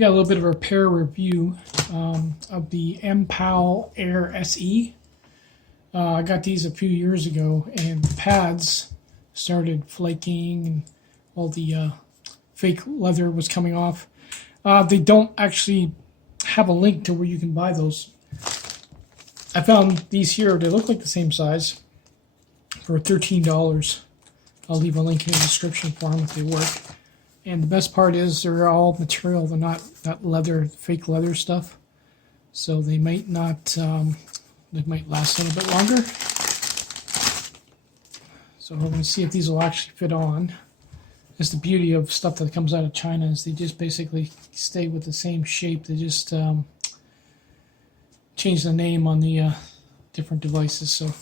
got a little bit of a repair review of the Mpow Air SE. I got these a few years ago, and the pads started flaking, and all the fake leather was coming off. They don't actually have a link to where you can buy those. I found these here. They look like the same size for $13. I'll leave a link in the description for them if they work. And the best part is they're all material. They're not leather, fake leather stuff. So they might not, they might last a little bit longer. So we're going to see if these will actually fit on. That's the beauty of stuff that comes out of China, is they just basically stay with the same shape. They just change the name on the different devices. So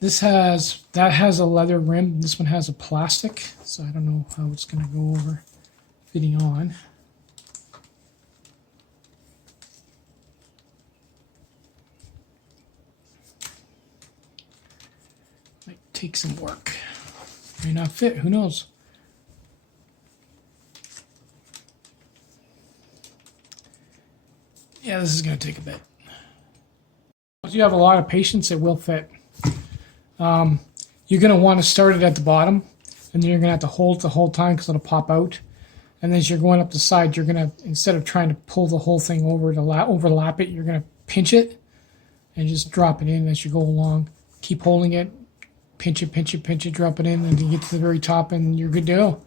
that has a leather rim. This one has a plastic. So I don't know how it's going to go over fitting on. Might take some work. May not fit. Who knows? Yeah, this is going to take a bit. If you have a lot of patience, it will fit. You're going to want to start it at the bottom, and then you're going to have to hold it the whole time because it'll pop out. And then as you're going up the side, you're going to, instead of trying to pull the whole thing over to overlap it, you're going to pinch it and just drop it in as you go along. Keep holding it, pinch it, pinch it, pinch it, drop it in, and you get to the very top, and you're good to go.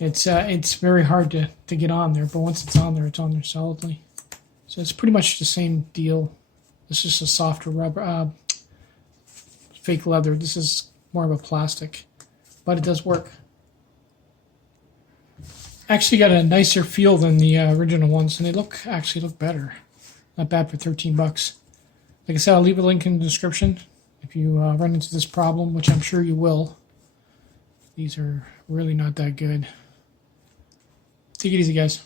It's very hard to get on there, but once it's on there solidly. So it's pretty much the same deal. It's just a softer rubber, fake leather. This is more of a plastic, but it does work. Actually got a nicer feel than the original ones, and they actually look better. Not bad for 13 bucks. Like I said, I'll leave a link in the description if you run into this problem, which I'm sure you will. These are really not that good. Take it easy, guys.